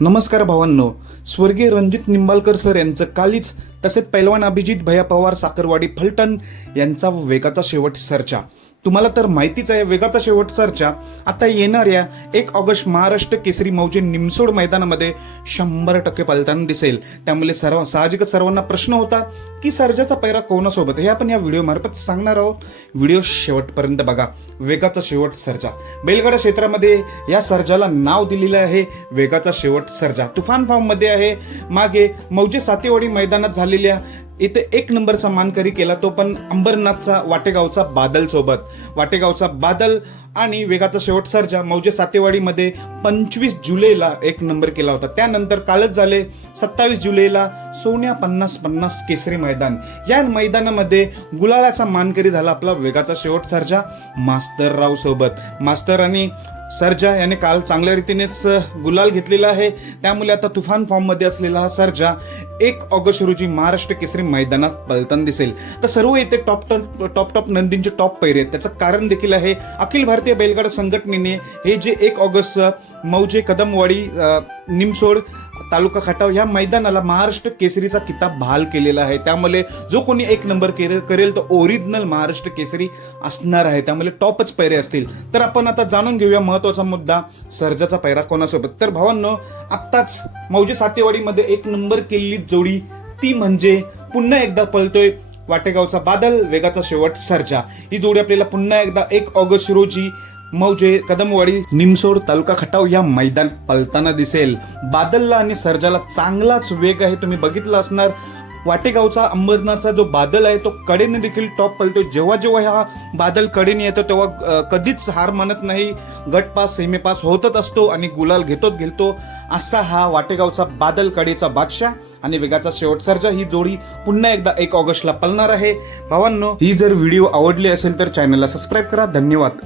नमस्कार भावांनो, स्वर्गीय रणजित निंबाळकर सर यांचं कालीच, तसेच पैलवान अभिजित भैया पवार साखरवाडी फलटण यांचा वेगाचा शेवट सरचा. तुम्हाला तर माहितीच आहे, वेगाचा शेवट सरचा आता येणाऱ्या 1 ऑगस्ट महाराष्ट्र केसरी मौजे निमसोड मैदानामध्ये 100% पलताना दिसेल. त्यामुळे साहजिकच सर्वांना प्रश्न होता की सर्जाचा पैरा कोणासोबत, हे आपण या व्हिडिओ मार्फत सांगणार आहोत. व्हिडिओ शेवटपर्यंत बघा. वेगाचा शेवट सर्जा, बैलगाडा क्षेत्रामध्ये या सर्जाला नाव दिलेलं आहे वेगाचा शेवट सर्जा. तुफान फॉर्म मध्ये आहे. मागे मौजे सातेवाडी मैदानात झालेल्या इथे 1 नंबरचा मानकरी केला, तो पण अंबरनाथचा वाटेगावचा बादल सोबत. वाटेगावचा बादल आणि वेगाचा शेवट सर्जा मौजे सातेवाडीमध्ये 25 जुलैला 1 नंबर केला होता. त्यानंतर कालच झाले 27 जुलैला सोन्या 50-50 केसरी मैदान. या मैदानामध्ये गुलालाचा मानकरी झाला आपला वेगाचा शेवट सर्जा मास्तर राव सोबत. मास्तर आणि सर्जा याने काल चांगल्या रीतीनेच गुलाल घेतलेला आहे. त्यामुळे आता तुफान फॉर्म मध्ये असलेला हा सर्जा 1 ऑगस्ट रोजी महाराष्ट्र केसरी मैदानात पलताना दिसेल. तर सर्व इथे टॉप नंदींचे टॉप पैरे आहेत. त्याचं कारण देखील आहे, अखिल भारतीय बैलगाडा संघटनेने हे जे 1 ऑगस्ट मौजे कदमवाडी निमसोड तालुका खटाव या मैदानाला महाराष्ट्र केसरीचा किताब बहाल केलेला आहे. त्यामुळे जो कोणी 1 नंबर करेल तो ओरिजिनल महाराष्ट्र केसरी असणार आहे. त्यामुळे टॉपच पैरे असतील. तर आपण आता जाणून घेऊया महत्वाचा मुद्दा, सर्जाचा पैरा कोणासोबत. तर भावांनो, आत्ताच मौजे सातेवाडीमध्ये 1 नंबर केलेली जोडी ती म्हणजे पुन्हा एकदा पळतोय वाटेगावचा बादल वेगाचा शेवट सर्जा. ही जोडी आपल्याला पुन्हा एकदा 1 ऑगस्ट रोजी मौजे कदमवाडी निमसोड तालुका खटाव या मैदान पलताना दिसेल. बादलला आणि सर्जाला चांगलाच वेग आहे. तुम्ही बघितलं असणार, वाटेगावचा अंबरनाथचा जो बादल आहे तो कडेने देखील टॉप पलतोय. जेव्हा जेव्हा हा बादल कडेने येतो तेव्हा कधीच हार मानत नाही. गट पास सेमी पास होतच असतो आणि गुलाल घेतो. असा हा वाटेगावचा बादल कडेचा बादशाह आणि वेगाचा शेवट सर्जा ही जोडी पुन्हा एकदा 1 ऑगस्टला पळणार आहे. भावांनो, ही जर व्हिडिओ आवडली असेल तर चॅनलला सबस्क्राईब करा. धन्यवाद.